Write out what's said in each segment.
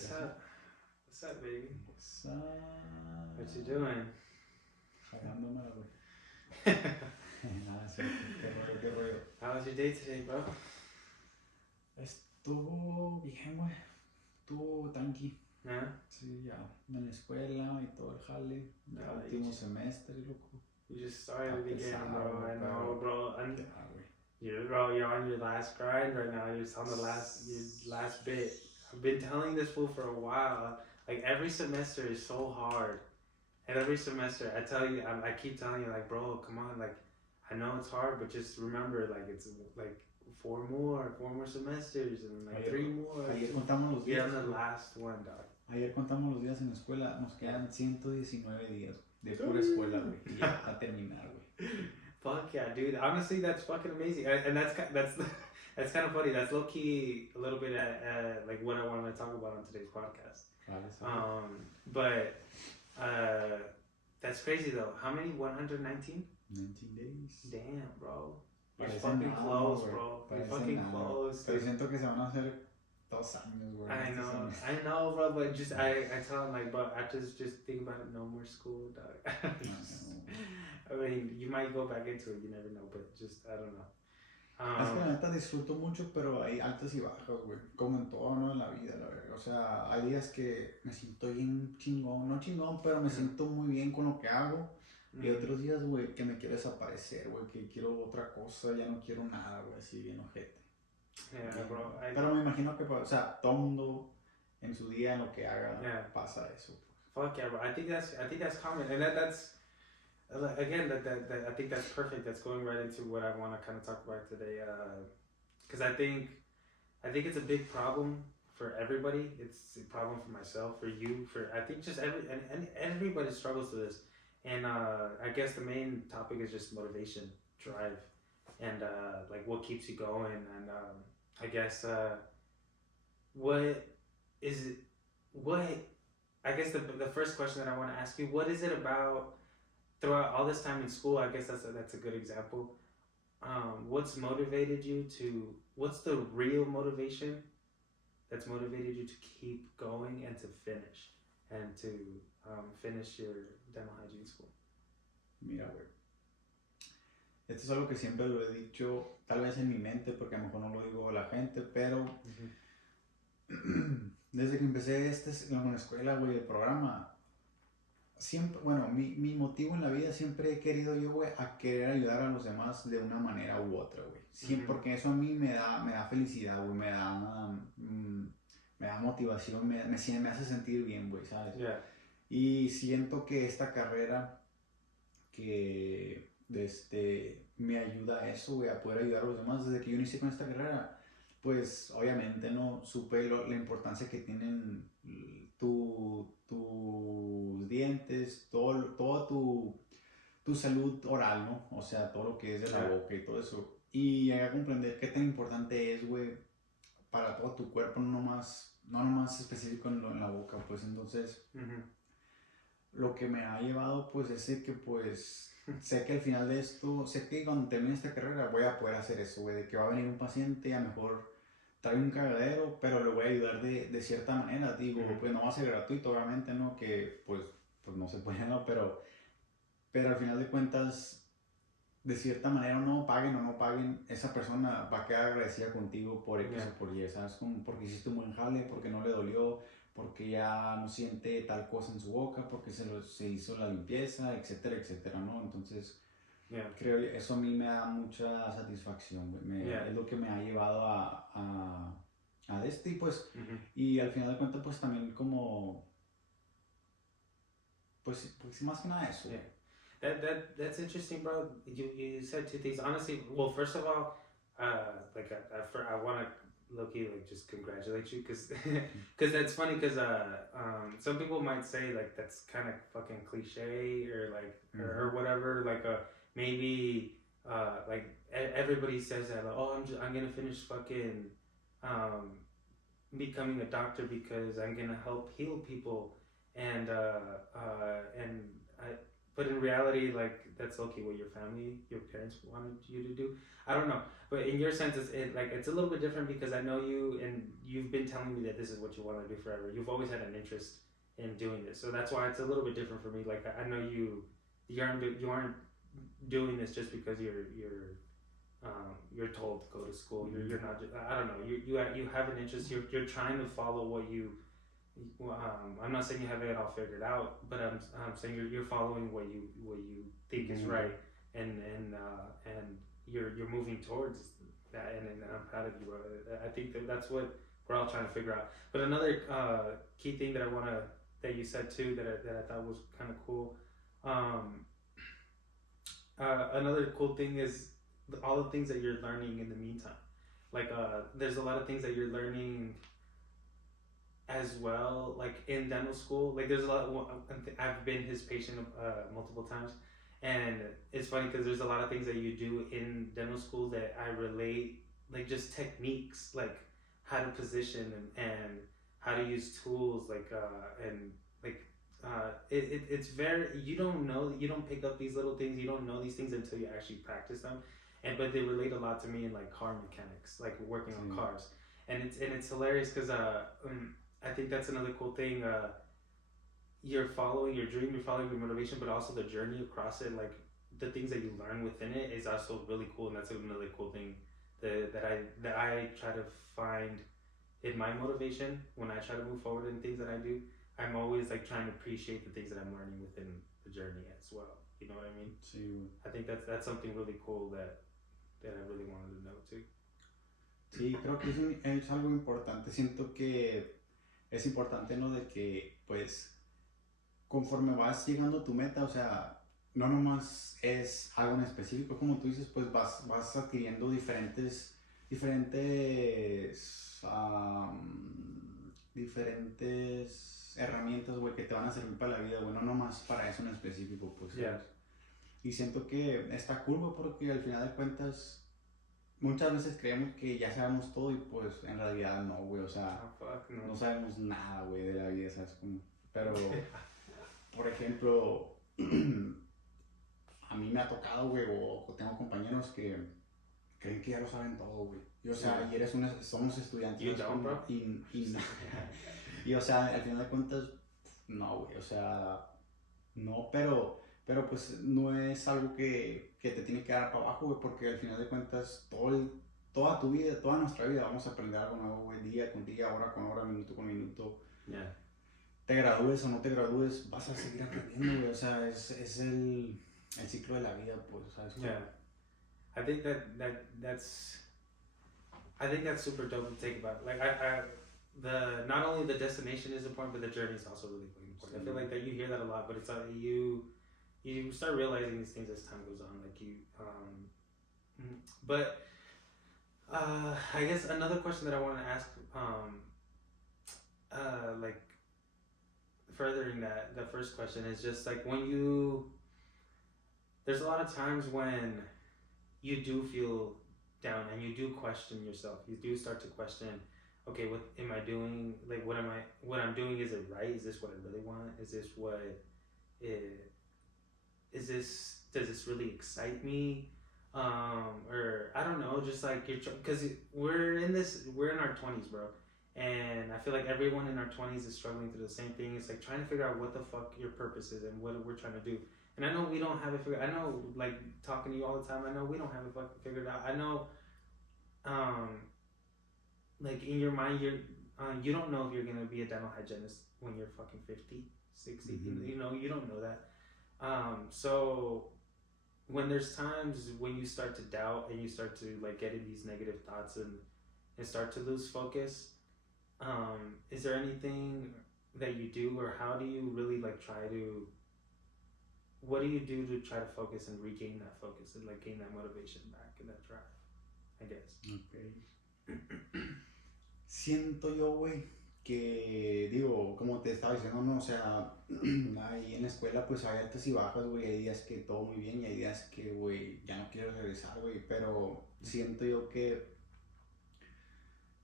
What's up? What's up, baby? What's up? What you doing? Jalándomela, güey. Nada, sí, qué rollo. How was your day today, bro? Estuvo bien, güey. Estuvo tranqui. Yeah? Sí, ya. En la escuela y todo el jale. Ya Ah, último semestre, loco. You just started again, bro. I Pesado, know, bro. And Ya, güey. you're on your last grind right now. You're on the last bit. I've been telling this fool for a while. Like every semester is so hard, and every semester I tell you, I keep telling you, like, bro, come on, like, I know it's hard, but just remember, like, it's like four more semesters and like Ayer, 3 more. Ayer contamos los días. You're on the last one, dog. Ayer contamos los días en la escuela. Nos quedan 119 días de pura escuela, güey. Y ya a terminar, güey. Fuck yeah, dude. Honestly, that's fucking amazing, and that's kind of funny. That's low key a little bit like what I wanted to talk about on today's podcast. But that's crazy though. How many? 119? 19 days. Damn, bro. You're Parece fucking nada, close, güey. bro. You're Parece fucking nada. close. Pero siento que se van a hacer 2 años, güey. I know, bro. But just I tell him, like, bro, I just think about it. No more school, dog. I mean, you might go back into it. You never know. But just I don't know. Es que la neta disfruto mucho, pero hay altas y bajas, güey. Como en todo, ¿no? En la vida, la verdad. O sea, hay días que me siento bien chingón, no chingón, pero me siento muy bien con lo que hago. Y otros días, güey, que me quiero desaparecer, güey, que quiero otra cosa, ya no quiero nada, güey, así bien ojete. Yeah, bro. Pero me imagino que, o sea, todo mundo en su día, en lo que haga, pasa eso. Pues. Fuck yeah, bro. I think that's common, and that's again that I think that's perfect. That's going right into what I want to kind of talk about today, because I think it's a big problem for everybody. It's a problem for myself, for you, for I think just everybody struggles with this. And I guess the main topic is just motivation, drive, and like what keeps you going. And I guess I guess the first question that I want to ask you, what is it about throughout all this time in school? I guess that's a good example. What's motivated you to? What's the real motivation that's motivated you to keep going and to finish and to finish your dental hygiene school? Mira, güey. Esto es algo que siempre lo he dicho, tal vez en mi mente, porque a lo mejor no lo digo a la gente, pero desde que empecé con la escuela, güey, el programa, siempre, bueno, mi motivo en la vida siempre he querido yo, güey, a querer ayudar a los demás de una manera u otra, güey. Siempre, porque eso a mí me da felicidad, güey, me da motivación, me hace sentir bien, güey, ¿sabes? Yeah. Y siento que esta carrera que me ayuda a eso, güey, a poder ayudar a los demás. Desde que yo inicié con esta carrera, pues obviamente no supe la importancia que tienen tus dientes, todo tu salud oral, ¿no? O sea, todo lo que es de la boca y todo eso. Y llegué a comprender qué tan importante es, güey, para todo tu cuerpo, no nomás específico en la boca, pues entonces lo que me ha llevado pues es que pues sé que al final de esto, sé que cuando termine esta carrera voy a poder hacer eso, güey, de que va a venir un paciente, a lo mejor trae un cagadero, pero le voy a ayudar de cierta manera, digo, pues no va a ser gratuito, obviamente, ¿no? Que pues no se puede, ¿no? Pero al final de cuentas, de cierta manera no paguen, esa persona va a quedar agradecida contigo por X o por Y, ¿sabes? Como porque hiciste un buen jale, porque no le dolió, porque ya no siente tal cosa en su boca, porque se hizo la limpieza, etcétera, etcétera, ¿no? Entonces, creo que eso a mí me da mucha satisfacción, es lo que me ha llevado a y pues, y al final de cuentas, pues también como, pues más que nada eso. That's interesting, bro. You said 2 things. Honestly, well, first of all, like I want to low-key like just congratulate you because that's funny because some people might say like that's kind of fucking cliche or like or whatever, like maybe like everybody says that, like, oh, I'm gonna finish fucking becoming a doctor because I'm gonna help heal people, and but in reality, like that's okay what your family, your parents wanted you to do. I don't know, but in your sense, it's a little bit different because I know you and you've been telling me that this is what you want to do forever. You've always had an interest in doing this, so that's why it's a little bit different for me. Like I know you aren't doing this just because you're told to go to school. You're not. I don't know. You have an interest. You're trying to follow what you. I'm not saying you have it all figured out, but I'm saying you're following what you think is right, and you're moving towards that, and I'm proud of you. I think that's what we're all trying to figure out. But another key thing that you said too that I thought was kind of cool. Another cool thing is all the things that you're learning in the meantime. Like there's a lot of things that you're learning as well, like in dental school. Like there's a lot I've been his patient multiple times, and it's funny because there's a lot of things that you do in dental school that I relate, like just techniques, like how to position and how to use tools, like and like it's very, you don't pick up these little things, you don't know these things until you actually practice them, but they relate a lot to me in like car mechanics, like working on cars, and it's hilarious because I think that's another cool thing. You're following your dream, you're following your motivation, but also the journey across it, like the things that you learn within it is also really cool, and that's another cool thing that I try to find in my motivation when I try to move forward in things that I do. I'm always like trying to appreciate the things that I'm learning within the journey as well. You know what I mean? Sí. I think that's something really cool that I really wanted to know too. Sí, creo que es algo importante. Siento que es importante, ¿no? De que, pues, conforme vas llegando a tu meta, o sea, no nomás es algo en específico, como tú dices, pues vas adquiriendo diferentes herramientas, güey, que te van a servir para la vida, güey, no nomás para eso en específico, pues. Yeah. Y siento que está cool, güey, porque al final de cuentas muchas veces creemos que ya sabemos todo y pues en realidad no, güey, o sea, no sabemos nada, güey, de la vida, ¿sabes? Pero, por ejemplo, a mí me ha tocado, güey, o tengo compañeros que creen que ya lo saben todo, güey. Y, o sea, somos estudiantes. You don't, bro? Y no. Y, o sea, al final de cuentas, no, güey, o sea, no, pero pues no es algo que te tiene que dar para abajo, güey, porque al final de cuentas toda tu vida, toda nuestra vida vamos a aprender algo nuevo, güey, día con día, hora con hora, minuto con minuto. Yeah. Te gradúes o no te gradúes, vas a seguir aprendiendo, güey, o sea, es el ciclo de la vida, pues, ¿sabes? Yeah. I think that's super dope to take about. Like not only the destination is important, but the journey is also really important. I feel like that you hear that a lot, but it's you start realizing these things as time goes on. Like but I guess another question that I want to ask, like furthering the first question is just like there's a lot of times when you do feel down and you do question yourself. You do start to question, okay, what am I doing? Like, what I'm doing, is it right? Is this what I really want? Is this does this really excite me? Or I don't know, just like because we're in our 20s, bro. And I feel like everyone in our 20s is struggling through the same thing. It's like trying to figure out what the fuck your purpose is and what we're trying to do. And I know we don't have it figured. I know, like talking to you all the time, I know we don't have it fucking figured out. I know, like in your mind, you don't know if you're gonna be a dental hygienist when you're fucking 50, 60. Mm-hmm. You don't know that. So when there's times when you start to doubt and you start to like get in these negative thoughts and start to lose focus, is there anything that you do, or how do you really like what do you do to try to focus and regain that focus and like gain that motivation back and that drive, I guess? Okay. Siento yo, güey, que digo, como te estaba diciendo, no, o sea, ahí en la escuela pues hay altas y bajas, güey, hay días que todo muy bien y hay días que, güey, ya no quiero regresar, güey, pero siento yo que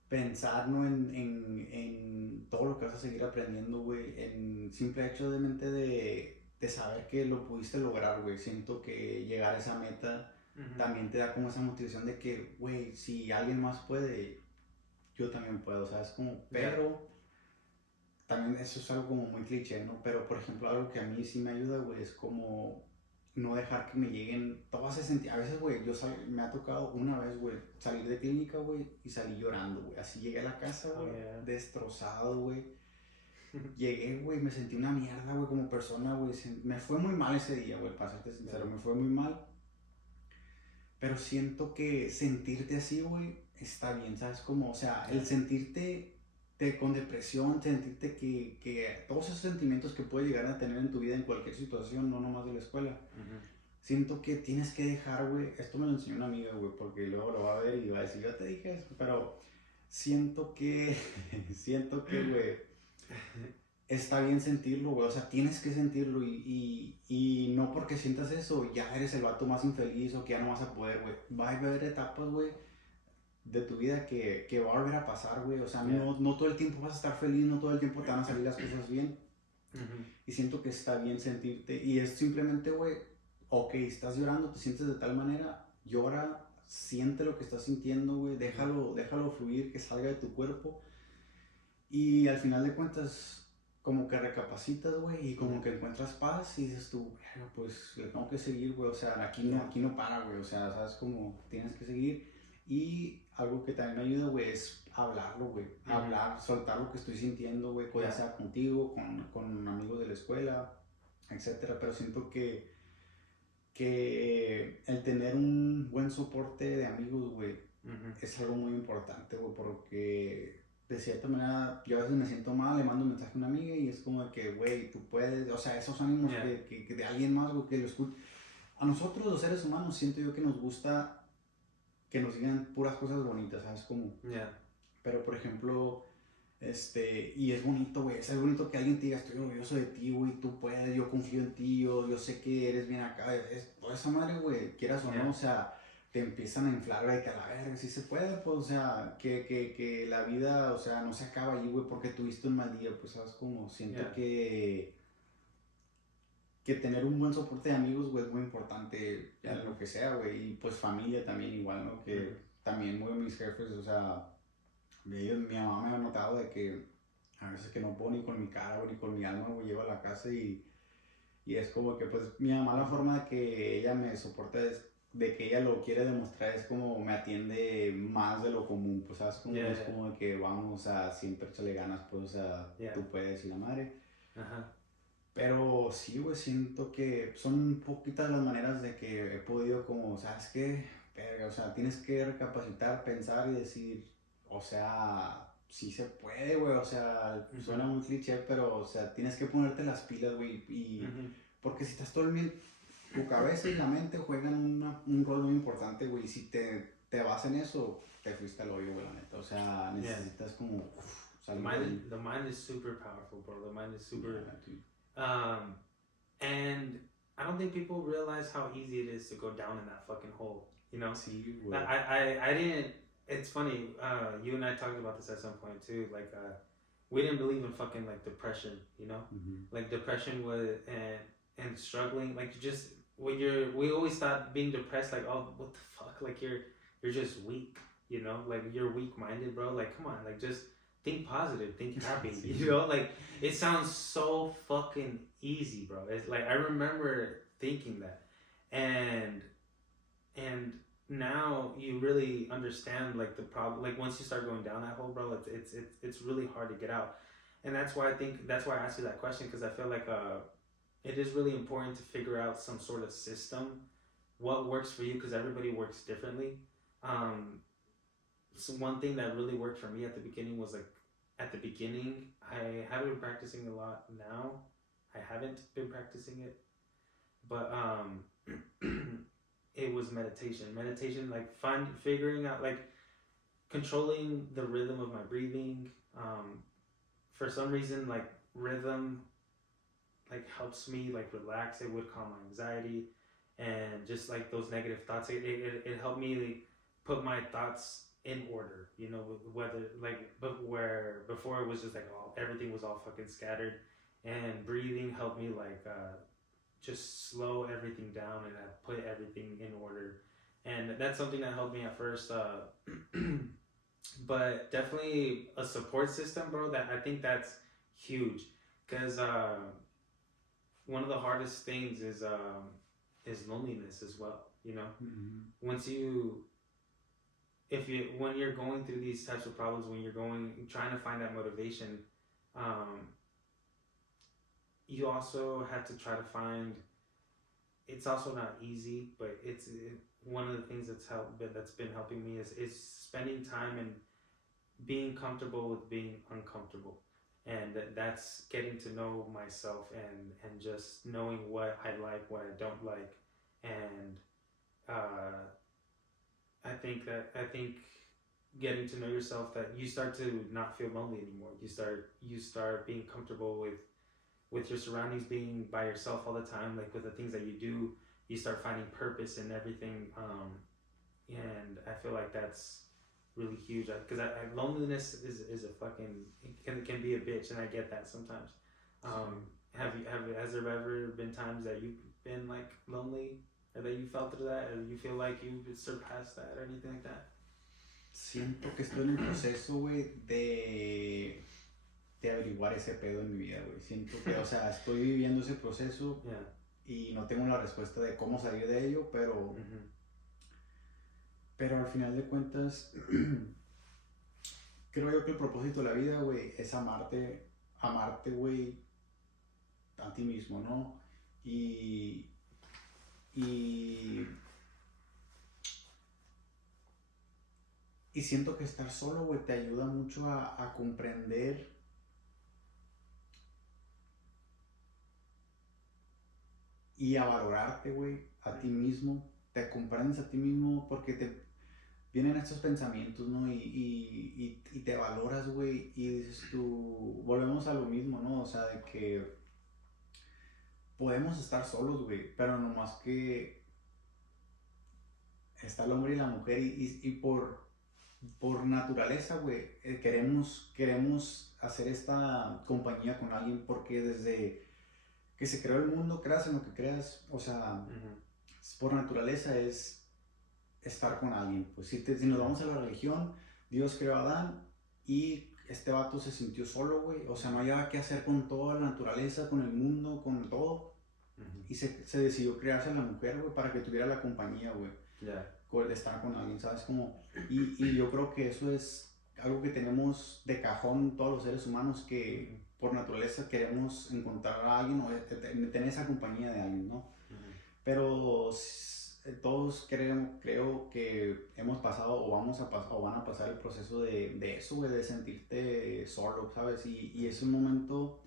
pensar, ¿no? en todo lo que vas a seguir aprendiendo, güey, en simple hecho de mente de de saber que lo pudiste lograr, güey. Siento que llegar a esa meta también te da como esa motivación de que, güey, si alguien más puede, yo también puedo, ¿sabes? Como, pero también eso es algo como muy cliché, ¿no? Pero, por ejemplo, algo que a mí sí me ayuda, güey, es como no dejar que me lleguen todas esas a veces, güey, me ha tocado una vez, güey, salir de clínica, güey, y salí llorando, güey. Así llegué a la casa, güey, destrozado, güey. Llegué, güey, me sentí una mierda, güey, como persona, güey. Me fue muy mal ese día, güey, para serte sincero, me fue muy mal. Pero siento que sentirte así, güey, está bien, ¿sabes? Como, o sea, el sentirte con depresión, sentirte que todos esos sentimientos que puedes llegar a tener en tu vida en cualquier situación, no nomás de la escuela, siento que tienes que dejar, güey, esto me lo enseñó una amiga, güey, porque luego lo va a ver y va a decir, yo te dije eso, pero siento que, güey, está bien sentirlo, güey, o sea, tienes que sentirlo y no porque sientas eso, ya eres el vato más infeliz o que ya no vas a poder, güey. Va a haber etapas, güey, de tu vida que va a volver a pasar, güey, o sea, no todo el tiempo vas a estar feliz, no todo el tiempo te van a salir las cosas bien. Y siento que está bien sentirte y es simplemente, güey, ok, estás llorando, te sientes de tal manera, llora, siente lo que estás sintiendo, güey, déjalo fluir, que salga de tu cuerpo. Y al final de cuentas, como que recapacitas, güey, y como que encuentras paz y dices tú, bueno, pues le tengo que seguir, güey, o sea, aquí no para, güey, o sea, sabes como tienes que seguir. Y algo que también me ayuda, güey, es hablarlo, güey, hablar, soltar lo que estoy sintiendo, güey, ya sea contigo, con amigos de la escuela, etcétera, pero siento que el tener un buen soporte de amigos, güey, es algo muy importante, güey, porque de cierta manera yo a veces me siento mal, le mando un mensaje a una amiga y es como de que, güey, tú puedes, o sea, esos ánimos que de alguien más, güey, que lo escuche. A nosotros los seres humanos siento yo que nos gusta que nos digan puras cosas bonitas, ¿sabes? Como, pero por ejemplo, y es bonito, güey, es bonito que alguien te diga, estoy orgulloso de ti, güey, tú puedes, yo confío en ti, yo sé que eres bien acá, toda esa madre, güey, quieras o no, o sea, te empiezan a inflar, güey, que a la verga, si se puede, pues, o sea, que la vida, o sea, no se acaba ahí, güey, porque tuviste un mal día, pues, sabes, como, siento que tener un buen soporte de amigos, güey, es muy importante, ya en lo que sea, güey, y pues familia también igual, ¿no? Que también, güey, mis jefes, o sea, mi mamá me ha notado de que a veces que no puedo ni con mi cara, güey, ni con mi alma, güey, llego a la casa y es como que, pues, mi mamá la forma de que ella me soporta es de que ella lo quiere demostrar, es como me atiende más de lo común, pues, ¿sabes? Como es como de que vamos a siempre echarle ganas, pues, o sea, tú puedes y la madre. Pero sí, güey, siento que son poquitas las maneras de que he podido como, ¿sabes qué? Pero, o sea, tienes que recapacitar, pensar y decir, o sea, sí se puede, güey, o sea, suena muy cliché, pero, o sea, tienes que ponerte las pilas, güey, porque si estás todo el día, tu cabeza y la mente juegan un rol muy importante, güey, y si te vas en eso, te fuiste al hoyo, güey, la neta, o sea, necesitas como, salir the mind is super powerful, bro, the mind is super... And I don't think people realize how easy it is to go down in that fucking hole, you know? Sí, güey. I didn't, it's funny, you and I talked about this at some point too, like, we didn't believe in fucking, like, depression, you know? Like, depression was, and struggling, like, just, we always thought being depressed, like, oh, what the fuck, like, you're just weak, you know? Like, you're weak-minded, bro, like, come on, like, just think positive, think happy, you know? Like, it sounds so fucking easy, bro. It's like, I remember thinking that. And now you really understand, like, the problem. Like, once you start going down that hole, bro, it's really hard to get out. And that's why I asked you that question, because I feel like it is really important to figure out some sort of system, what works for you, because everybody works differently. So one thing that really worked for me at the beginning was, like, at the beginning, I haven't been practicing a lot now. I haven't been practicing it, but it was meditation. Meditation, like, figuring out, like, controlling the rhythm of my breathing. For some reason, like, rhythm, like, helps me, like, relax. It would calm my anxiety, and just, like, those negative thoughts. It helped me, like, put my thoughts in order, you know, whether, like, but where before it was just like everything was all fucking scattered, and breathing helped me, like, just slow everything down and put everything in order. And that's something that helped me at first. But definitely a support system, bro. That I think that's huge, because one of the hardest things is loneliness as well. You know, once you, if you, when you're going through these types of problems, when you're trying to find that motivation, you also have to try to find. It's also not easy, but one of the things that's been helping me is spending time and being comfortable with being uncomfortable, and that's getting to know myself and just knowing what I like, what I don't like, and I think getting to know yourself, that you start to not feel lonely anymore. You start being comfortable with your surroundings, being by yourself all the time, like with the things that you do. You start finding purpose in everything, and I feel like that's really huge, because loneliness is a fucking, it can be a bitch, and I get that sometimes. Has there ever been times that you've been like lonely, or that you felt through that, or you feel like you've surpassed that, or anything like that? Siento que estoy en el proceso, güey, de averiguar ese pedo en mi vida, güey. Siento que, o sea, estoy viviendo ese proceso, y no tengo la respuesta de cómo salir de ello, pero pero al final de cuentas creo yo que el propósito de la vida, güey, es amarte, güey, a ti mismo, ¿no? Y siento que estar solo, güey, te ayuda mucho a comprender y a valorarte, güey, a ti mismo. Te comprendes a ti mismo porque te vienen estos pensamientos, ¿no? Y te valoras, güey, y dices tú, volvemos a lo mismo, ¿no? O sea, de que podemos estar solos, güey, pero nomás que está el hombre y la mujer, y por naturaleza, güey, queremos hacer esta compañía con alguien, porque desde que se creó el mundo, creas en lo que creas, o sea, por naturaleza es estar con alguien. Pues si nos vamos a la religión, Dios creó a Adán y este vato se sintió solo, güey, o sea, no había qué hacer con toda la naturaleza, con el mundo, con todo, y se decidió crearse a la mujer, güey, para que tuviera la compañía, güey, de estar con alguien, ¿sabes? Como, y yo creo que eso es algo que tenemos de cajón todos los seres humanos, que por naturaleza queremos encontrar a alguien o tener esa compañía de alguien, ¿no? Pero todos creo que hemos pasado o vamos a pasar o van a pasar el proceso de eso, güey, de sentirte solo, ¿sabes? Y es un momento,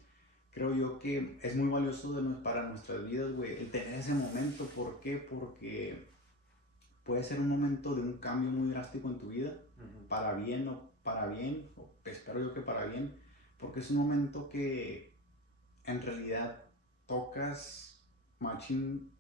creo yo, que es muy valioso para nuestras vidas, güey, el tener ese momento. ¿Por qué? Porque puede ser un momento de un cambio muy drástico en tu vida, para bien, o espero yo que para bien, porque es un momento que en realidad tocas machín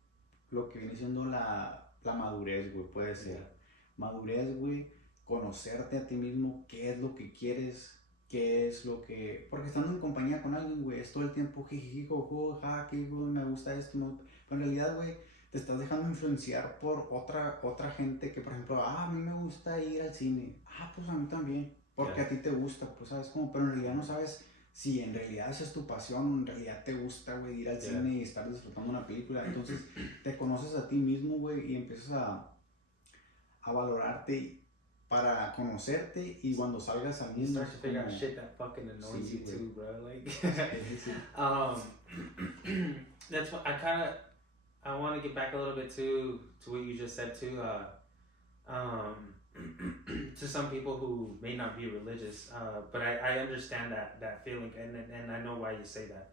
lo que viene siendo la madurez, güey, puede ser. Madurez, güey, conocerte a ti mismo, qué es lo que quieres, qué es lo que... Porque estando en compañía con alguien, güey, es todo el tiempo jiji, jojo, que me gusta esto, pero en realidad, güey, te estás dejando influenciar por otra gente que, por ejemplo, a mí me gusta ir al cine, pues a mí también, porque a ti te gusta, pues, ¿sabes cómo? Pero en realidad no sabes si en realidad esa es tu pasión, en realidad te gusta, güey, ir al cine y estar disfrutando una película. Entonces te conoces a ti mismo, güey, y empiezas a valorarte para conocerte, y cuando salgas al mundo, you start to figure out shit that fucking annoys you too, bro. Like, that's what I want to get back a little bit to what you just said too. To some people who may not be religious, but I understand that feeling, and I know why you say that.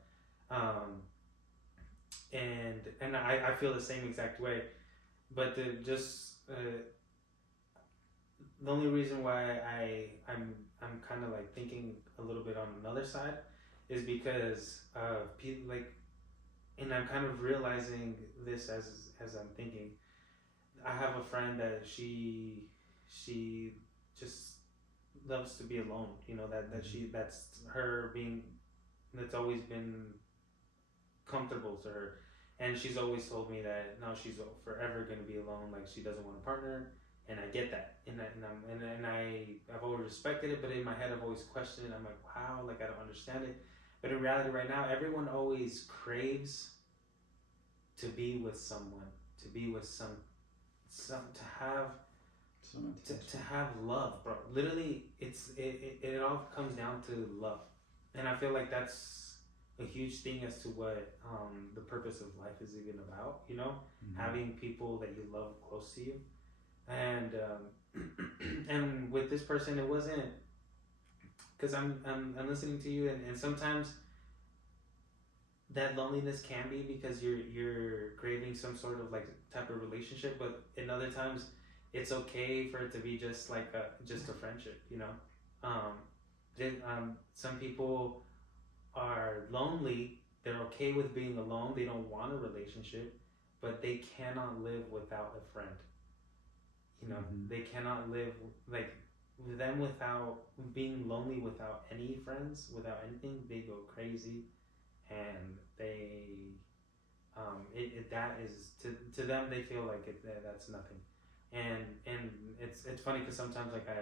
And I feel the same exact way, but the only reason why I'm kind of like thinking a little bit on another side is because people like, and I'm kind of realizing this as I'm thinking. I have a friend that she just loves to be alone. You know, that's her being, that's always been comfortable to her. And she's always told me that no, she's forever gonna be alone. Like she doesn't want a partner, and I get that, I've always respected it, but in my head I've always questioned it. I'm like, wow, like I don't understand it. But in reality, right now, everyone always craves to be with someone, to be with some to have to have love, bro. Literally, it all comes down to love, and I feel like that's a huge thing as to what the purpose of life is even about. You know, having people that you love close to you, and and with this person, it wasn't because I'm listening to you, and sometimes that loneliness can be because you're craving some sort of like type of relationship, but in other times it's okay for it to be just like just a friendship, you know. Some people are lonely, they're okay with being alone, they don't want a relationship, but they cannot live without a friend, you know. They cannot live like them without being lonely, without any friends, without anything. They go crazy, and they that is to them, they feel like that's nothing. And it's funny because sometimes like I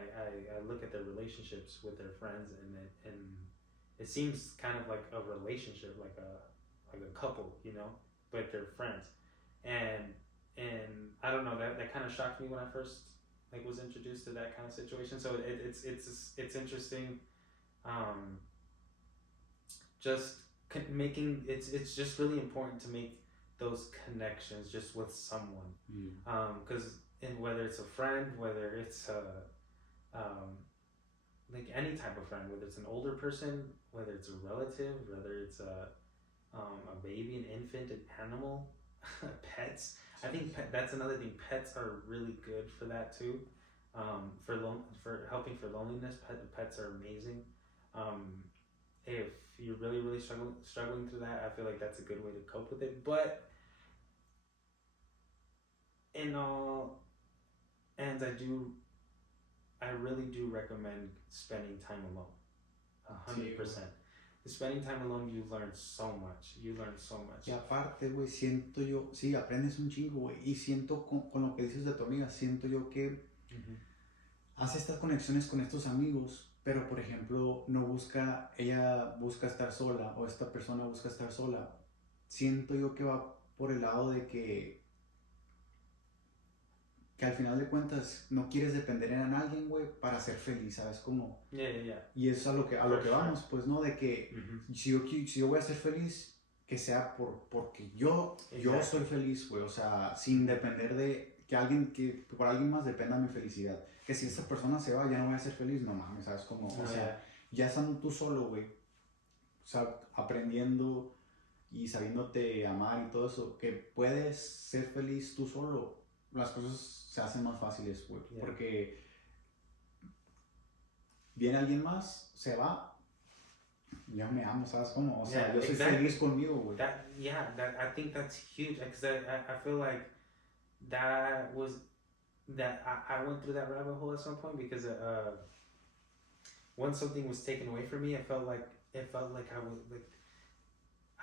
look at their relationships with their friends, and it seems kind of like a relationship, like a couple, you know, but they're friends. And I don't know, that kind of shocked me when I first like was introduced to that kind of situation. So it's interesting, just making it's just really important to make those connections just with someone, because and whether it's a friend, whether it's like any type of friend, whether it's an older person, whether it's a relative, whether it's a baby, an infant, an animal, pets. I think that's another thing. Pets are really good for that too. For helping for loneliness, pets are amazing. If you're really struggling through that, I feel like that's a good way to cope with it. But in all ends, I really do recommend spending time alone. 100%. Spending time alone, you learn so much. Y aparte, güey, siento yo, sí, aprendes un chingo, güey. Y siento con lo que dices de tu amiga, siento yo que hace estas conexiones con estos amigos, pero por ejemplo, ella busca estar sola, o esta persona busca estar sola. Siento yo que va por el lado de que al final de cuentas no quieres depender en alguien, güey, para ser feliz, ¿sabes cómo? Y eso es a lo que vamos, pues, ¿no? De que si yo voy a ser feliz, que sea porque yo soy feliz, güey, o sea, sin depender de que por alguien más dependa mi felicidad. Que si esa persona se va, ya no voy a ser feliz, no mames, ¿sabes cómo? O sea, ya estando tú solo, güey, o sea, aprendiendo y sabiéndote amar y todo eso, que puedes ser feliz tú solo, las cosas se hacen más fáciles, güey. Porque viene alguien más, se va, yo me amo, ¿sabes cómo? O sea, yo soy feliz conmigo, güey. I think that's huge, because I feel like that I went through that rabbit hole at some point, because once something was taken away from me, it felt like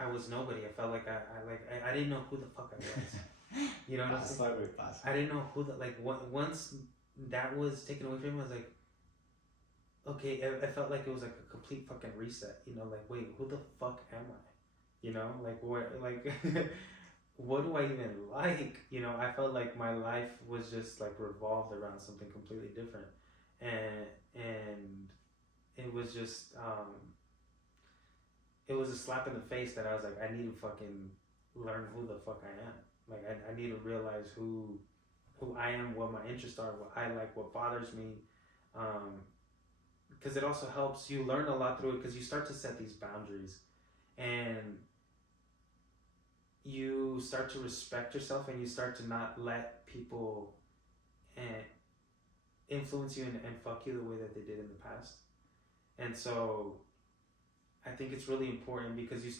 I was nobody. I felt like I didn't know who the fuck I was. You know what I'm saying? I didn't know who once that was taken away from me, I was like, okay, it felt like it was like a complete fucking reset. You know, like, wait, who the fuck am I? You know, like what, like what do I even like? You know, I felt like my life was just like revolved around something completely different, and it was just it was a slap in the face that I was like, I need to fucking learn who the fuck I am. Like I need to realize who I am, what my interests are, what I like, what bothers me, because it also helps you learn a lot through it, because you start to set these boundaries, and you start to respect yourself, and you start to not let people influence you and fuck you the way that they did in the past. And so I think it's really important, because you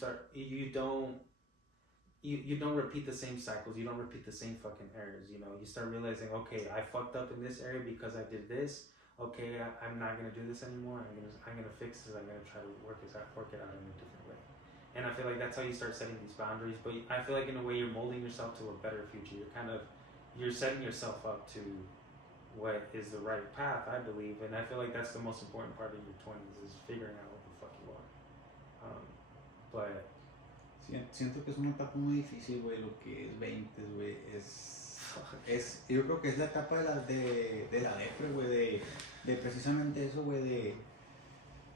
don't repeat the same cycles, you don't repeat the same fucking errors, you know. You start realizing, okay, I fucked up in this area because I did this. Okay, I'm not gonna do this anymore. I'm gonna fix this. I'm gonna try to work it out in a different way. And I feel like that's how you start setting these boundaries. But I feel like in a way you're molding yourself to a better future. You're setting yourself up to what is the right path, I believe. And I feel like that's the most important part of your 20s is figuring out what the fuck you are. But Siento que es una etapa muy difícil, güey, lo que es 20, güey, yo creo que es la etapa de la depre, güey, de precisamente eso, güey,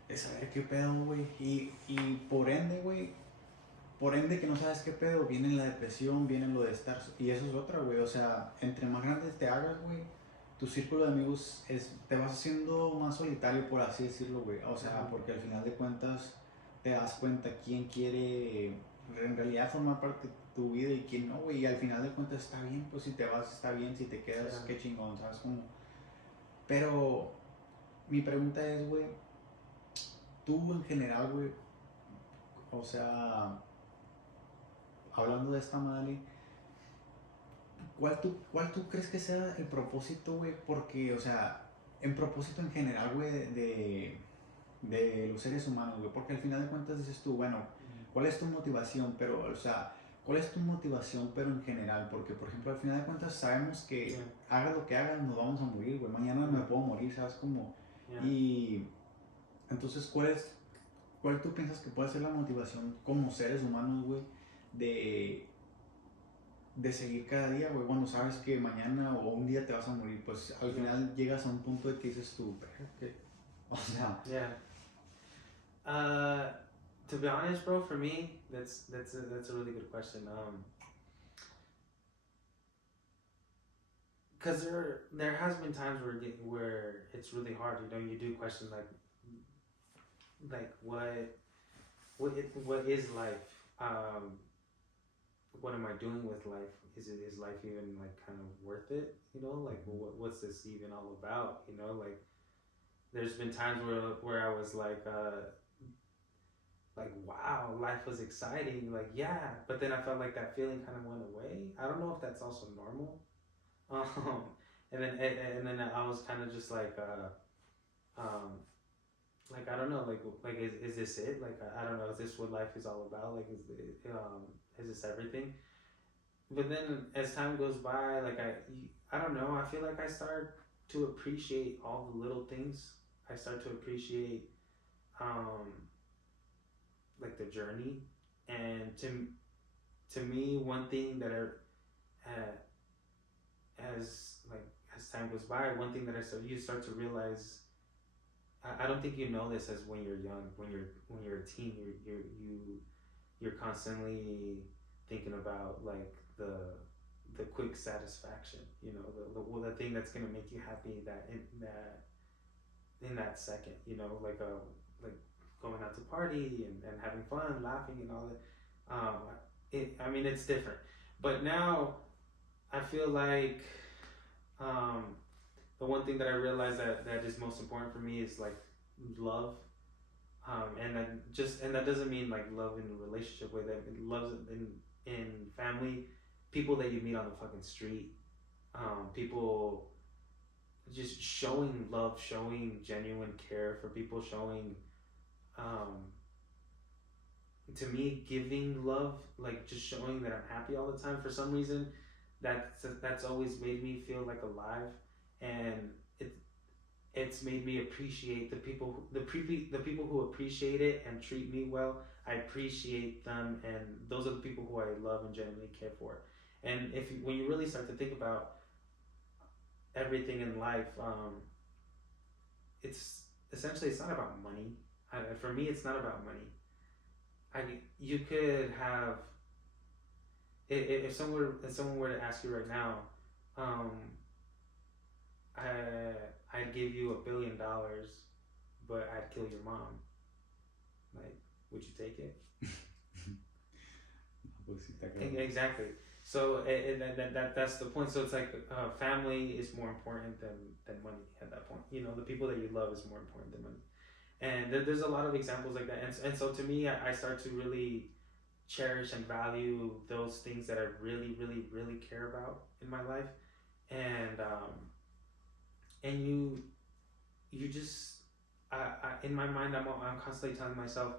de saber qué pedo, güey, y por ende que no sabes qué pedo, viene la depresión, viene lo de estar, y eso es otra, güey, o sea, entre más grande te hagas, güey, tu círculo de amigos te vas haciendo más solitario, por así decirlo, güey, o sea, porque al final de cuentas te das cuenta quién quiere en realidad formar parte de tu vida y quién no, güey, y al final de cuentas está bien, pues si te vas está bien, si te quedas, qué chingón, ¿sabes cómo? Pero mi pregunta es, güey, tú en general, güey, o sea, hablando de esta madre, ¿cuál tú crees que sea el propósito, güey? Porque, o sea, en propósito en general, güey, de los seres humanos, güey, porque al final de cuentas dices tú, bueno, ¿cuál es tu motivación? Pero, o sea, ¿cuál es tu motivación, pero en general? Porque, por ejemplo, al final de cuentas sabemos que haga lo que hagas, nos vamos a morir, güey, mañana me puedo morir, ¿sabes cómo? Y entonces, ¿cuál tú piensas que puede ser la motivación como seres humanos, güey, de seguir cada día, güey, cuando sabes que mañana o un día te vas a morir? Pues al final llegas a un punto de que dices tú, ¿qué? O sea... To be honest, bro, for me, that's a really good question. Because there has been times where it's really hard. You know, you do question like what is life? What am I doing with life? Is life even like kind of worth it? You know, like what's this even all about? You know, like there's been times where I was like wow, life was exciting, like yeah, but then I felt like that feeling kind of went away. I don't know if that's also normal. And then I was kind of just like I don't know, like is this it? Like I don't know, is this what life is all about? Like is this everything? But then as time goes by, like I don't know, I feel like I start to appreciate all the little things. I start to appreciate like the journey, and to me, one thing that as time goes by, one thing that you start to realize. I don't think you know this as when you're young. When you're a teen, you're constantly thinking about like the quick satisfaction. You know, the thing that's gonna make you happy in that second. You know, like going out to party and having fun, laughing and all that. I mean, it's different. But now, I feel like the one thing that I realized that is most important for me is like love. And that doesn't mean like love in a relationship way. That love in family, people that you meet on the fucking street, people just showing love, showing genuine care for people, showing. To me, giving love, like just showing that I'm happy all the time. For some reason, that's always made me feel like alive, and it's made me appreciate the people who appreciate it and treat me well. I appreciate them, and those are the people who I love and genuinely care for. And when you really start to think about everything in life, it's essentially, it's not about money. For me, it's not about money. You could have, if someone were to ask you right now, I'd give you $1 billion, but I'd kill your mom. Like, would you take it? Exactly. So that's the point. So it's like family is more important than money at that point. You know, the people that you love is more important than money. And there's a lot of examples like that. And so to me, I start to really cherish and value those things that I really, really, really care about in my life. And you just, in my mind, I'm constantly telling myself,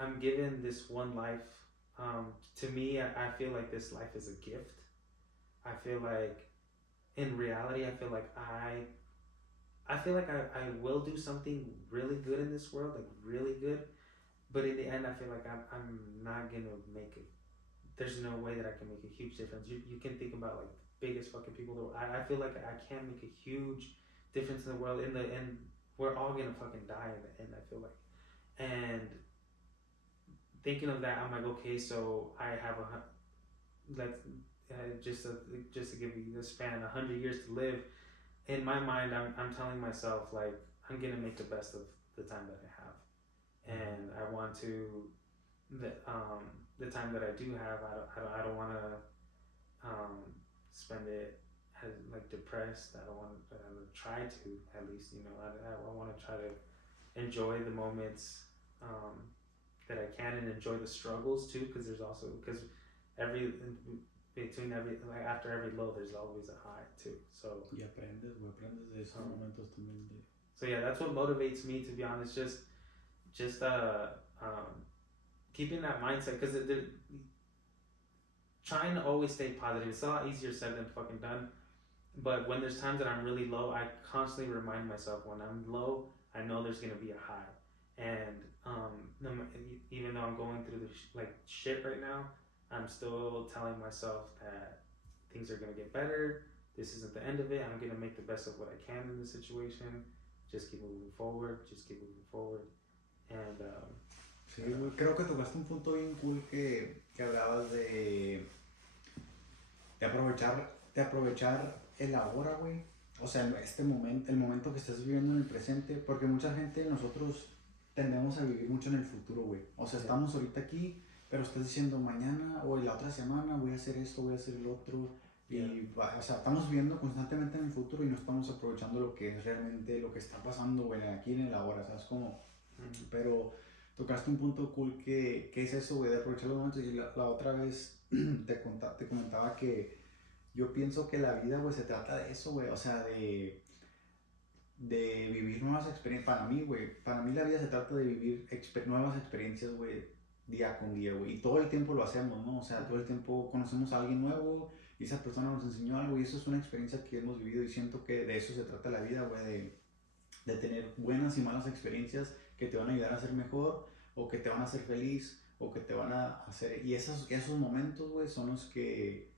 I'm given this one life. To me, I feel like this life is a gift. I feel like, in reality, I feel like I will do something really good in this world, like really good. But in the end, I feel like I'm not gonna make it. There's no way that I can make a huge difference. You can think about like the biggest fucking people. I feel like I can't make a huge difference in the world. In the end, we're all gonna fucking die in the end. I feel like, and thinking of that, I'm like, okay, so I have just to give you the span 100 years to live. In my mind, I'm telling myself like I'm gonna make the best of the time that I have, and I want to the time that I do have. I don't want to spend it as like depressed. I don't want to try to, at least, you know. I want to try to enjoy the moments that I can, and enjoy the struggles too, because there's also, because like after every low there's always a high too. So y aprendes de esos momentos también. So yeah, that's what motivates me, to be honest. Just keeping that mindset, because trying to always stay positive. It's a lot easier said than fucking done. But when there's times that I'm really low, I constantly remind myself, when I'm low, I know there's gonna be a high. And even though I'm going through the shit right now, I'm still telling myself that things are gonna get better. This isn't the end of it. I'm gonna make the best of what I can in the situation. Just keep moving forward. And sí, güey, creo que tocaste un punto bien cool que hablabas de aprovechar el ahora, güey. O sea, este momento, el momento que estás viviendo en el presente, porque mucha gente, nosotros tendemos a vivir mucho en el futuro, güey. O sea, estamos ahorita aquí, pero estás diciendo mañana o la otra semana voy a hacer esto, voy a hacer el otro. Y, o sea, estamos viviendo constantemente en el futuro y no estamos aprovechando lo que es realmente lo que está pasando, güey, aquí en el ahora, ¿sabes cómo? Pero tocaste un punto cool que es eso, güey, de aprovechar los momentos. Y la otra vez te comentaba que yo pienso que la vida, güey, se trata de eso, güey. O sea, de vivir nuevas experiencias. Para mí la vida se trata de vivir nuevas experiencias, güey, día con día, güey. Y todo el tiempo lo hacemos, ¿no? O sea, todo el tiempo conocemos a alguien nuevo y esa persona nos enseñó algo, y eso es una experiencia que hemos vivido, y siento que de eso se trata la vida, güey, de tener buenas y malas experiencias que te van a ayudar a ser mejor, o que te van a hacer feliz, o que te van a hacer... Y esos momentos, güey, son los que...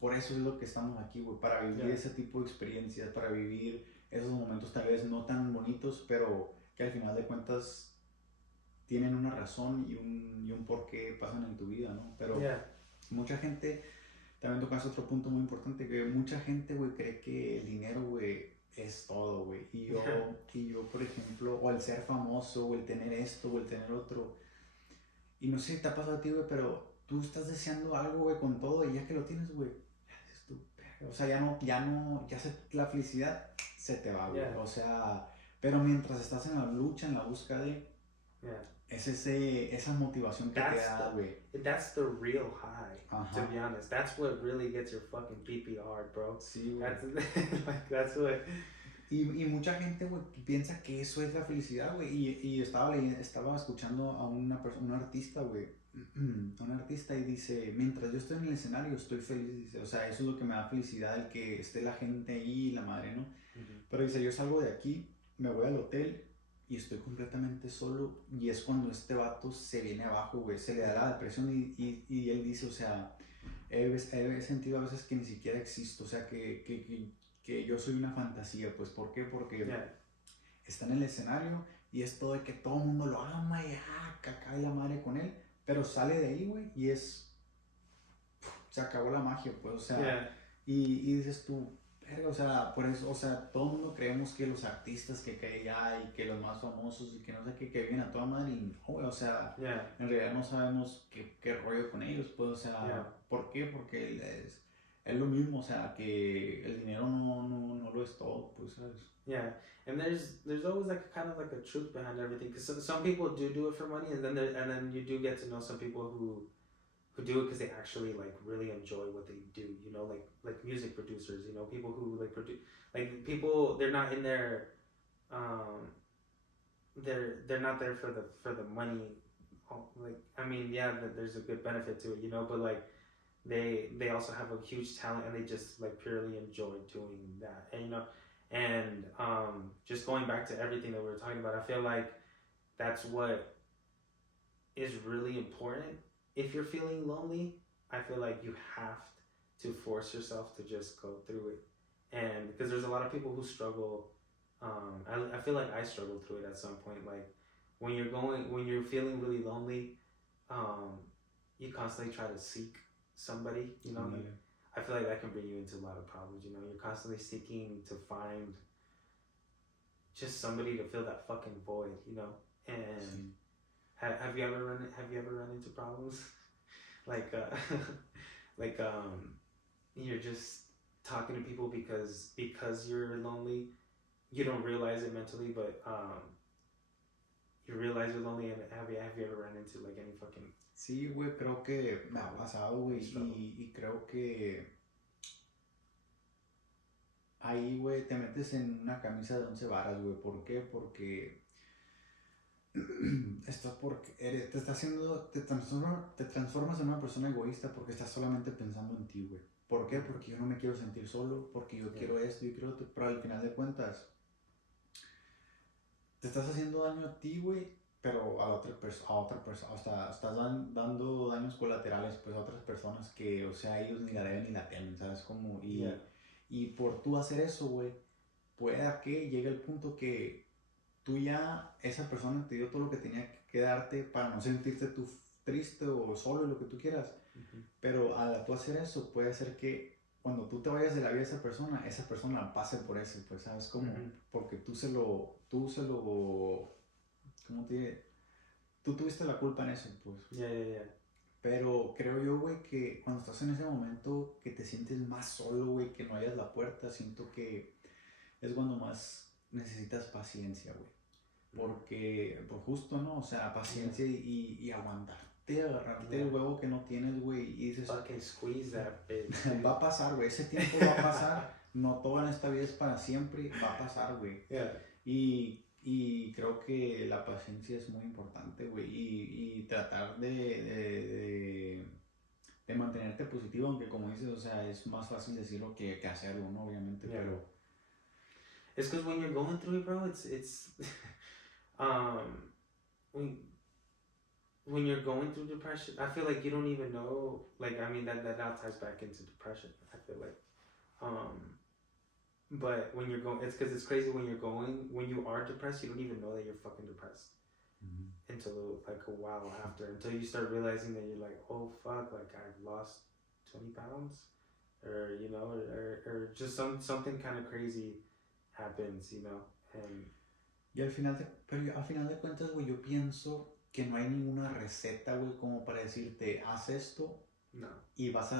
Por eso es lo que estamos aquí, güey, para vivir ese tipo de experiencias, para vivir esos momentos tal vez no tan bonitos, pero que al final de cuentas tienen una razón y un por qué pasan en tu vida, ¿no? Pero mucha gente, también tocas otro punto muy importante, que mucha gente, güey, cree que el dinero, güey, es todo, güey. Y yo, por ejemplo, o el ser famoso, o el tener esto, o el tener otro. Y no sé si te ha pasado a ti, güey, pero tú estás deseando algo, güey, con todo, y ya que lo tienes, güey, o sea, la felicidad se te va, güey. O sea, pero mientras estás en la lucha, en la búsqueda de... Es esa motivación que te da, güey. That's the real high, to be honest. That's what really gets your fucking pee hard, bro. Sí, güey. That's what... Y mucha gente, güey, piensa que eso es la felicidad, güey. Y estaba escuchando a un artista, güey. Un artista, y dice, mientras yo estoy en el escenario estoy feliz, dice. O sea, eso es lo que me da felicidad, el que esté la gente ahí, la madre, ¿no? Pero dice, yo salgo de aquí, me voy al hotel y estoy completamente solo, y es cuando este vato se viene abajo, güey, se le da la depresión, y él dice, o sea, he sentido a veces que ni siquiera existo, o sea, que yo soy una fantasía. Pues, ¿por qué? Porque está en el escenario y es todo de que todo el mundo lo ama y cae la madre con él, pero sale de ahí, güey, y se acabó la magia, pues, o sea, y dices tú, verga, o sea, por eso, o sea, todo el mundo creemos que los artistas que hay y que los más famosos y que no sé qué, que viven a toda madre, y no, güey, o sea, en realidad no sabemos qué rollo con ellos, pues, o sea, ¿por qué? Porque es lo mismo, o sea, que el dinero no lo es todo, pues, ¿sabes? Yeah, and there's always like kind of like a truth behind everything, because some people do it for money, and then you do get to know some people who do it because they actually like really enjoy what they do, you know, like music producers, you know, people who like produce, like people, they're not in there, they're not there for the money like, I mean, yeah, there's a good benefit to it, you know, but like they also have a huge talent and they just like purely enjoy doing that. And you know, and just going back to everything that we were talking about, I feel like that's what is really important. If you're feeling lonely, I feel like you have to force yourself to just go through it. And because there's a lot of people who struggle, I feel like I struggled through it at some point. Like when you're feeling really lonely, um, you constantly try to seek somebody, you know. Like, I feel like that can bring you into a lot of problems, you know. You're constantly seeking to find just somebody to fill that fucking void, you know. And have you ever run into problems like like you're just talking to people because you're lonely, you don't realize it mentally, but you realize you're lonely, and have you ever run into like any fucking... Sí, güey, creo que me ha pasado, güey, y creo que ahí, güey, te metes en una camisa de 11 varas, güey. ¿Por qué? Porque te transformas en una persona egoísta porque estás solamente pensando en ti, güey. ¿Por qué? Porque yo no me quiero sentir solo, porque yo quiero esto, yo quiero otro, pero al final de cuentas te estás haciendo daño a ti, güey, pero a otra persona, o sea, estás dando daños colaterales, pues, a otras personas que, o sea, ellos ni la deben ni la temen, ¿sabes? Como, y por tú hacer eso, güey, puede que llegue el punto que tú ya, esa persona te dio todo lo que tenía que darte para no sentirte tú triste o solo, lo que tú quieras. Pero al tú hacer eso, puede ser que cuando tú te vayas de la vida de esa persona pase por eso, pues, ¿sabes? Como, porque tú se lo, ¿cómo te diré? Tú tuviste la culpa en eso, pues. Pero creo yo, güey, que cuando estás en ese momento que te sientes más solo, güey, que no hayas la puerta, siento que es cuando más necesitas paciencia, güey. Porque, pues justo, ¿no? O sea, paciencia y aguantarte, agarrarte el huevo que no tienes, güey, y dices... Fucking squeeze that bitch. Va a pasar, güey, ese tiempo va a pasar, no toda en esta vida es para siempre, va a pasar, güey. Y creo que la paciencia es muy importante, güey, y tratar de mantenerte positivo, aunque como dices, o sea, es más fácil decirlo que hacerlo, ¿no? Obviamente, pero... It's because when you're going through it, bro, it's when you're going through depression, I feel like you don't even know, like, I mean, that now ties back into depression, I feel like. But when you're going, it's because it's crazy when you are depressed, you don't even know that you're fucking depressed until like a while after, until you start realizing that you're like, oh fuck, like I've lost 20 pounds, or, you know, or just something kind of crazy happens, you know. And y al final de cuentas, güey, yo pienso que no hay ninguna receta, güey, como para decirte, haz esto y vas a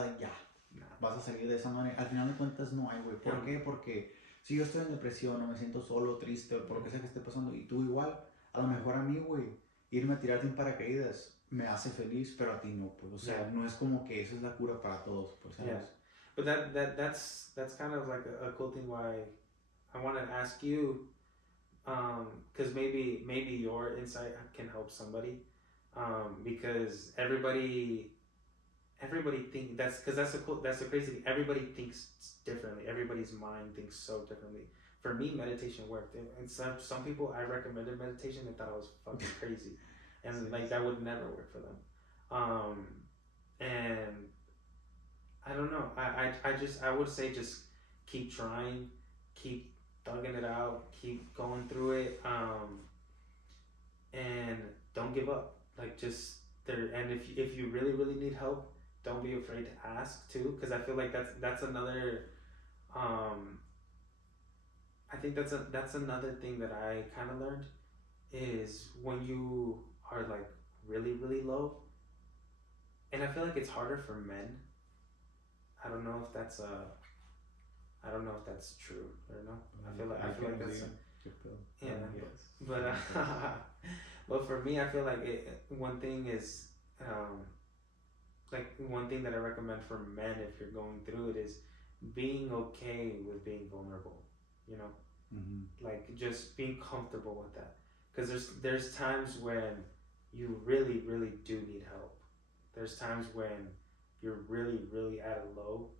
salir de esa manera. Al final de cuentas no hay, güey. ¿Por qué? Porque si yo estoy en depresión o me siento solo, triste, o por lo que sea que esté pasando, y tú igual, a lo mejor a mí, güey, irme a tirarte en paracaídas me hace feliz, pero a ti no, pues. O sea, no es como que esa es la cura para todos, pues, ¿sabes? But that's kind of like a cool thing why I want to ask you, because maybe your insight can help somebody, because everybody think that's the crazy thing. Everybody thinks differently. Everybody's mind thinks so differently. For me, meditation worked, and some people I recommended meditation and thought I was fucking crazy, and like that would never work for them. And I don't know. I would say just keep trying, keep thugging it out, keep going through it, and don't give up. Like, just there. And if you really need help, don't be afraid to ask too, because I feel like that's another. I think that's another thing that I kind of learned, is when you are like really low, and I feel like it's harder for men. I don't know if that's true or no. I feel like that's but for me, I feel like one thing is like one thing that I recommend for men if you're going through it is being okay with being vulnerable, you know, like just being comfortable with that, because there's times when you really, really do need help. There's times when you're really, really at a low,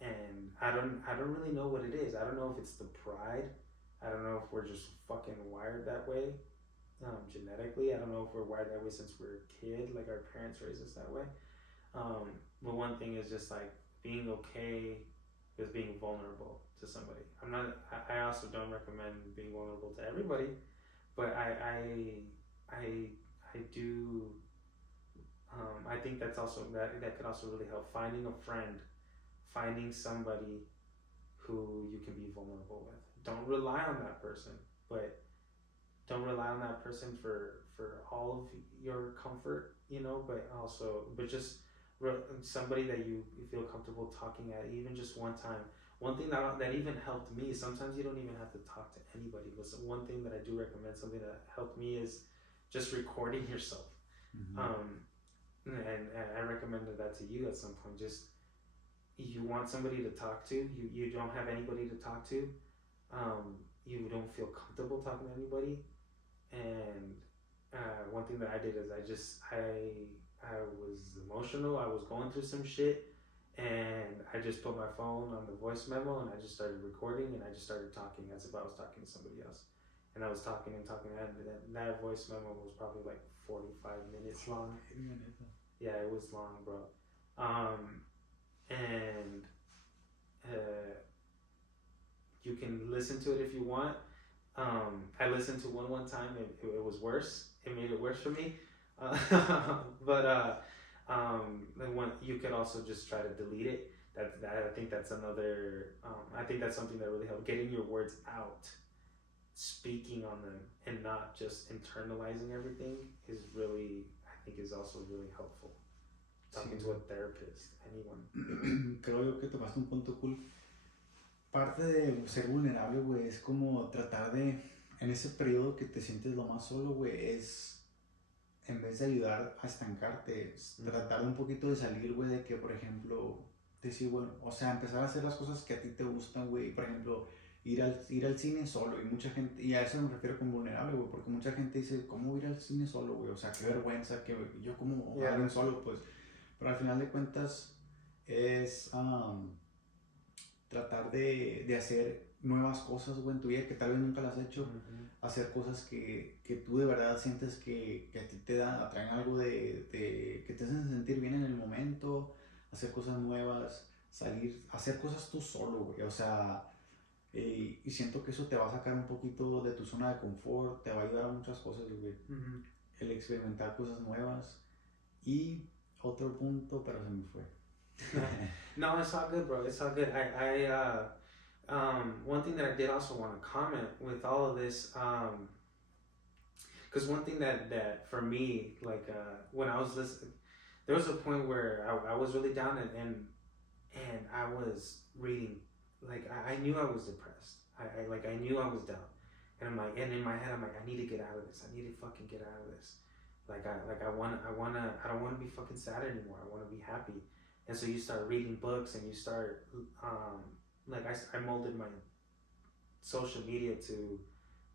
and I don't really know what it is. I don't know if it's the pride. I don't know if we're just fucking wired that way, genetically. I don't know if we're wired that way since we're a kid, like our parents raised us that way. But one thing is just like being okay with being vulnerable to somebody. I also don't recommend being vulnerable to everybody, but I do. I think that's also that could also really help. Finding a friend, finding somebody who you can be vulnerable with. Don't rely on that person, but don't rely on that person for all of your comfort, but just somebody that you feel comfortable talking at, even just one time. One thing that even helped me, sometimes you don't even have to talk to anybody, but one thing that I do recommend, something that helped me, is just recording yourself. And I recommended that to you at some point. Just, you want somebody to talk to, you don't have anybody to talk to, you don't feel comfortable talking to anybody, and one thing that I did is I was emotional, I was going through some shit, and I just put my phone on the voice memo and I just started recording, and I just started talking as if I was talking to somebody else. And I was talking and talking, and that voice memo was probably like 45 minutes long. Yeah, it was long, bro. And you can listen to it if you want. I listened to one time, it was worse. It made it worse for me. But you could also just try to delete it. I think that's another. I think that's something that really helped. Getting your words out, speaking on them, and not just internalizing everything is really, I think, is also really helpful. Talking to a therapist, anyone. Creo yo que tomaste un punto cool. Parte de ser vulnerable, güey, es como tratar de, en ese periodo que te sientes lo más solo, güey, es, en vez de ayudar a estancarte, tratar un poquito de salir, güey, de que, por ejemplo, decir, bueno, o sea, empezar a hacer las cosas que a ti te gustan, güey, por ejemplo, ir al cine solo, y mucha gente, y a eso me refiero como vulnerable, güey, porque mucha gente dice, ¿cómo ir al cine solo, güey? O sea, qué vergüenza, que yo como alguien solo, pues, pero al final de cuentas es tratar de hacer nuevas cosas, güey, en tu vida que tal vez nunca las has hecho, hacer cosas que tú de verdad sientes que a ti te atraen algo que te hacen sentir bien en el momento, hacer cosas nuevas, salir, hacer cosas tú solo, güey, o sea, y siento que eso te va a sacar un poquito de tu zona de confort, te va a ayudar a muchas cosas, güey, el experimentar cosas nuevas. Y otro punto, pero se me fue. No, it's all good, bro. It's all good. One thing that I did also want to comment with all of this, because one thing that for me, like when I was listening, there was a point where I was really down, and I was reading, like I knew I was depressed. I knew I was down, and and in my head I'm like, I need to get out of this. I need to fucking get out of this. I don't want to be fucking sad anymore. I want to be happy. And so you start reading books, and you start, I molded my social media to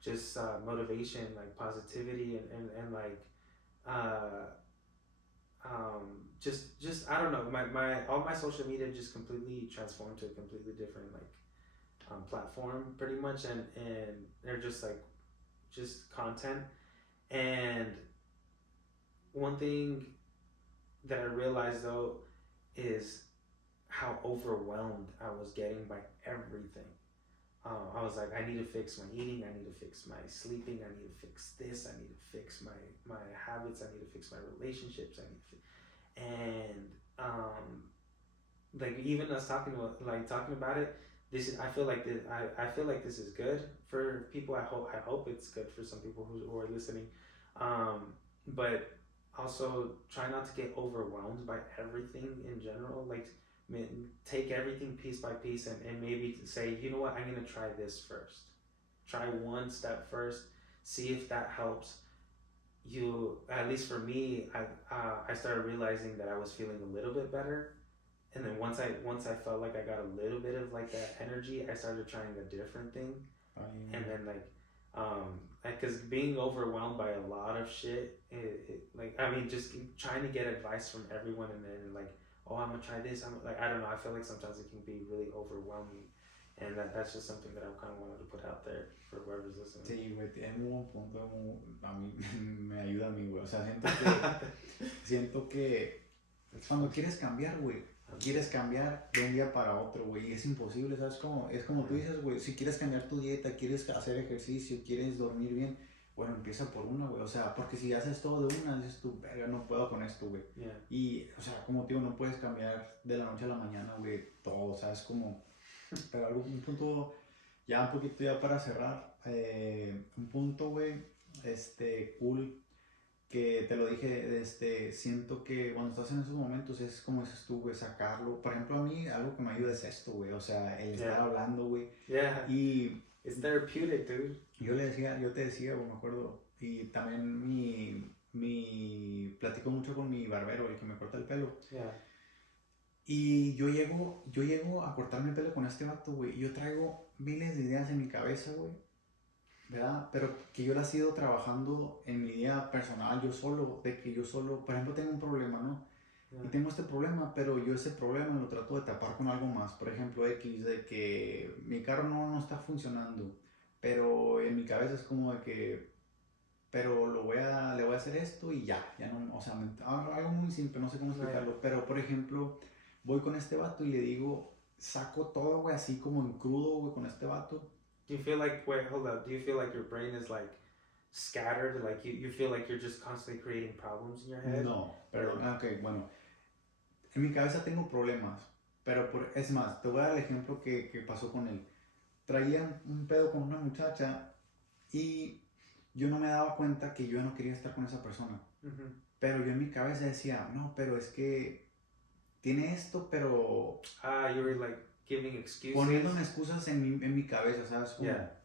just motivation, like positivity, and like, just I don't know, all my social media just completely transformed to a completely different platform, pretty much, and they're just just content. And one thing that I realized though is how overwhelmed I was getting by everything. I was like, I need to fix my eating, I need to fix my sleeping, I need to fix this, I need to fix my habits, I need to fix my relationships, even us talking about it, I feel like this is good for people. I hope it's good for some people who are listening. But also try not to get overwhelmed by everything in general. Like, take everything piece by piece, and maybe say, you know what, I'm gonna try this first. Try one step first, see if that helps. At least for me, I started realizing that I was feeling a little bit better, and then once I felt like I got a little bit of like that energy, I started trying a different thing, and then Because being overwhelmed by a lot of shit, like I mean, just trying to get advice from everyone, and then like, oh, I'm gonna try this. I'm like, I don't know. I feel like sometimes it can be really overwhelming, and that's just something that I kind of wanted to put out there for whoever's listening. Sí, güey, tiene un buen punto, a mí me ayuda a mí, güey. O sea, siento que cuando quieres cambiar, güey, quieres cambiar de un día para otro, güey, y es imposible, ¿sabes? Es como tú dices, güey, si quieres cambiar tu dieta, quieres hacer ejercicio, quieres dormir bien, bueno, empieza por una, güey, o sea, porque si haces todo de una, dices tú, verga, no puedo con esto, güey. Yeah. Y, o sea, como te digo, no puedes cambiar de la noche a la mañana, güey, todo, o sea, es como, pero un punto, ya un poquito ya para cerrar, un punto, güey, cool, que te lo dije, siento que cuando estás en esos momentos es como dices tú, güey, sacarlo. Por ejemplo, a mí algo que me ayuda es esto, güey, o sea, el estar hablando, güey. Yeah. Y it's therapeutic, dude. Yo te decía, güey, me acuerdo, y también platico mucho con mi barbero, el que me corta el pelo. Yeah. Y yo llego a cortarme el pelo con este vato, güey, y yo traigo miles de ideas en mi cabeza, güey, ¿verdad? Pero que yo las he ido trabajando en mi vida personal, por ejemplo, tengo un problema, ¿no? Y tengo este problema, pero yo ese problema lo trato de tapar con algo más. Por ejemplo, X, de que mi carro no está funcionando, pero en mi cabeza es como de que, pero le voy a hacer esto y ya no, o sea, algo muy simple, no sé cómo explicarlo, pero por ejemplo, voy con este vato y le digo, saco todo, güey, así como en crudo, güey, con este vato. Do you feel like, wait, hold up, do you feel like your brain is like scattered, like you feel like you're just constantly creating problems in your head? No, perdón, ok, bueno, en mi cabeza tengo problemas, pero es más, te voy a dar el ejemplo que pasó con él. Traía un pedo con una muchacha y yo no me daba cuenta que yo no quería estar con esa persona. Mm-hmm. Pero yo en mi cabeza decía, no, pero es que tiene esto, pero... you were like giving excuses. Poniéndome excusas en mi cabeza, ¿sabes? Como Yeah.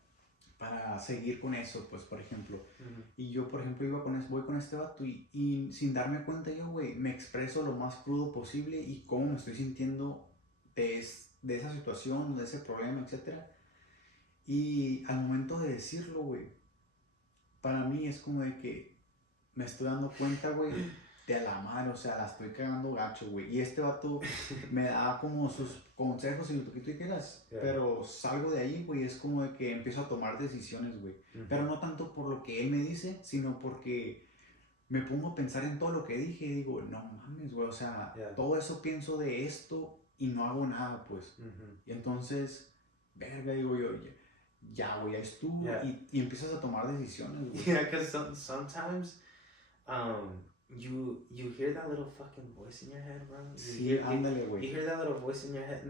Para seguir con eso, pues, por ejemplo. Mm-hmm. Y yo, por ejemplo, voy con este vato y sin darme cuenta yo, güey, me expreso lo más crudo posible y cómo me estoy sintiendo de esa situación, de ese problema, etc. Y al momento de decirlo, güey, para mí es como de que me estoy dando cuenta, güey, de a la madre, o sea, la estoy cagando gacho, güey. Y este vato me da como sus consejos y lo que tú quieras, pero salgo de ahí, güey, es como de que empiezo a tomar decisiones, güey. Mm-hmm. Pero no tanto por lo que él me dice, sino porque me pongo a pensar en todo lo que dije y digo, no mames, güey, o sea, todo eso pienso de esto y no hago nada, pues. Mm-hmm. Y entonces, verga, digo yo, ya, güey, ya estuvo, y empiezas a tomar decisiones, güey. Yeah, because sometimes, you hear that little fucking voice in your head, bro. Ándale, güey. You hear that little voice in your head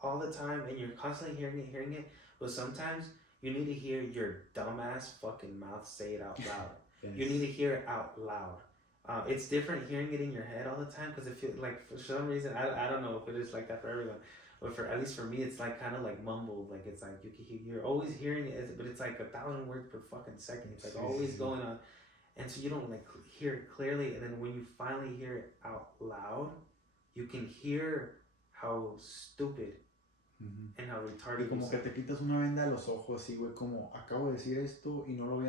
all the time, and you're constantly hearing it. But sometimes you need to hear your dumbass fucking mouth say it out loud. Yes. You need to hear it out loud. It's different hearing it in your head all the time because it feels like for some reason I don't know if it is like that for everyone, but at least for me it's like kind of like mumbled, like it's like you're always hearing it, but it's like 1,000 words per fucking second. It's like always going on. And so you don't like hear it clearly, and then when you finally hear it out loud, you can hear how stupid and how retarded. Y como que te quitas una venda de los ojos, así, güey, como acabo de decir esto y no lo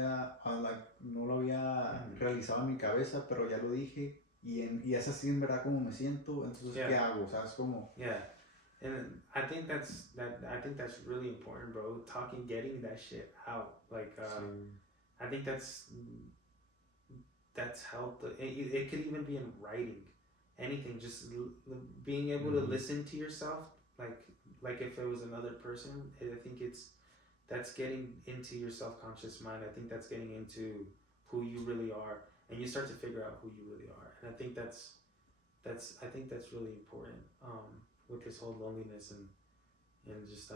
había realizado en mi cabeza, pero ya lo dije y es así en verdad como me siento. Entonces, ¿qué hago? ¿Sabes cómo? Yeah, and I think that's really important, bro. Getting that shit out, like I think that's helped. It could even be in writing, anything. Just being able to listen to yourself, like if it was another person. I think that's getting into your self-conscious mind. I think that's getting into who you really are, and you start to figure out who you really are. And I think that's really important with this whole loneliness and just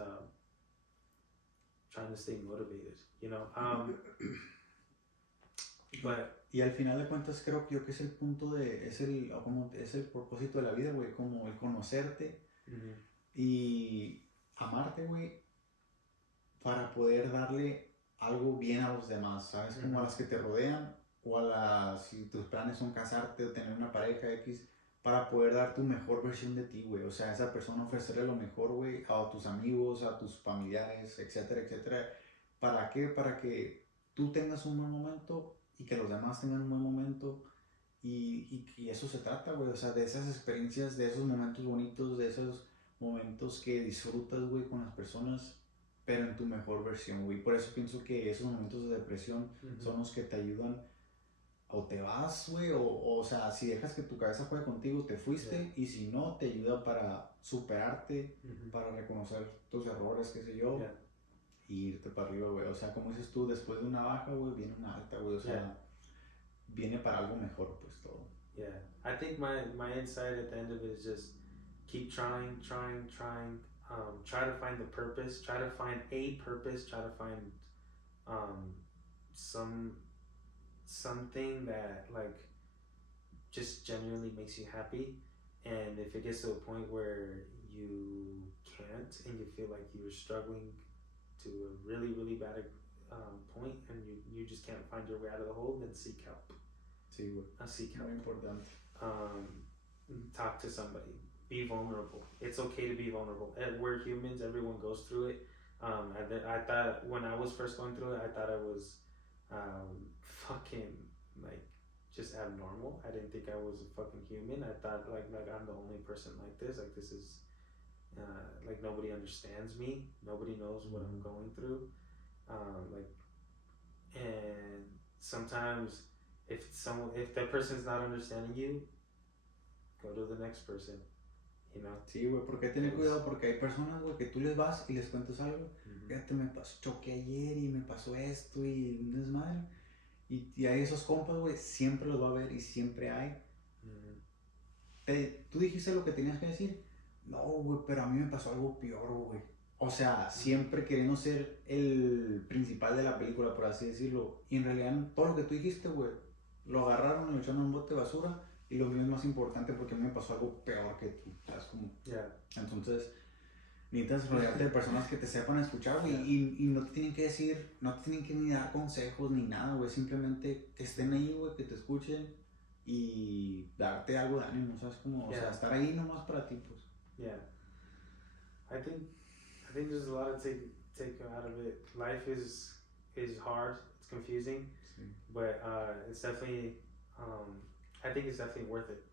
trying to stay motivated, you know. But y al final de cuentas creo que es el punto es el propósito de la vida, güey, como el conocerte y amarte, güey, para poder darle algo bien a los demás, ¿sabes? Como a las que te rodean o si tus planes son casarte o tener una pareja X, para poder dar tu mejor versión de ti, güey. O sea, a esa persona ofrecerle lo mejor, güey, a tus amigos, a tus familiares, etcétera, etcétera. ¿Para qué? Para que tú tengas un buen momento y que los demás tengan un buen momento. Y eso se trata, güey, o sea, de esas experiencias, de esos momentos bonitos, de esos momentos que disfrutas, güey, con las personas, pero en tu mejor versión, güey. Por eso pienso que esos momentos de depresión son los que te ayudan, o te vas, güey, o sea, si dejas que tu cabeza juegue contigo, te fuiste, y si no, te ayuda para superarte, para reconocer tus errores, qué sé yo, y irte para arriba, güey. O sea, como dices tú, después de una baja, güey, viene una alta, güey, o sea, viene para algo mejor, pues, todo. Yeah, I think my insight at the end of it is just keep trying. Try to find the purpose. Try to find a purpose. Try to find um, some something that like just genuinely makes you happy. And if it gets to a point where you can't and you feel like you're struggling to a really bad point and you just can't find your way out of the hole, then seek help. Sí, güey. Seek help. Muy importante. Talk to somebody. Be vulnerable. It's okay to be vulnerable. We're humans. Everyone goes through it. I thought when I was first going through it, I thought I was fucking like just abnormal. I didn't think I was a fucking human. I thought like I'm the only person like this. Like this is like nobody understands me. Nobody knows what I'm going through. And sometimes if that person's not understanding you, go to the next person. You know? Sí, güey, porque hay que tener cuidado porque hay personas, güey, que tú les vas y les cuentas algo. Fíjate, choqué ayer y me pasó esto y un desmadre. Y hay esos compas, güey, siempre los va a ver y siempre hay. ¿Tú dijiste lo que tenías que decir? No, güey, pero a mí me pasó algo peor, güey. O sea, siempre queriendo ser el principal de la película, por así decirlo. Y en realidad todo lo que tú dijiste, güey, lo agarraron y lo echaron en un bote de basura. Y lo mío es más importante porque a mí me pasó algo peor que tú, ¿sabes? Como... Entonces, necesitas rodearte de personas que te sepan escuchar, güey. Y no te tienen que decir, no te tienen que ni dar consejos ni nada, güey. Simplemente que estén ahí, güey, que te escuchen y darte algo de ánimo, ¿sabes? Como, o sea, estar ahí nomás para ti, pues. Yeah. I think there's a lot to take out of it. Life is hard, it's confusing, but it's definitely I think it's definitely worth it.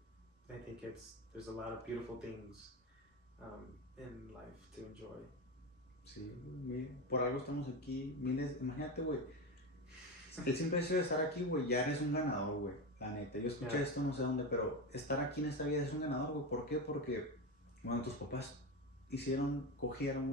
I think there's a lot of beautiful things in life to enjoy. Sí, mira, por algo estamos aquí, miles, imagínate, güey, el simple hecho de estar aquí, güey, ya eres un ganador, güey, la neta. Yo escuché esto no sé dónde, pero estar aquí en esta vida es un ganador, güey. ¿Por qué? Porque, bueno, tus papás cogieron, güey,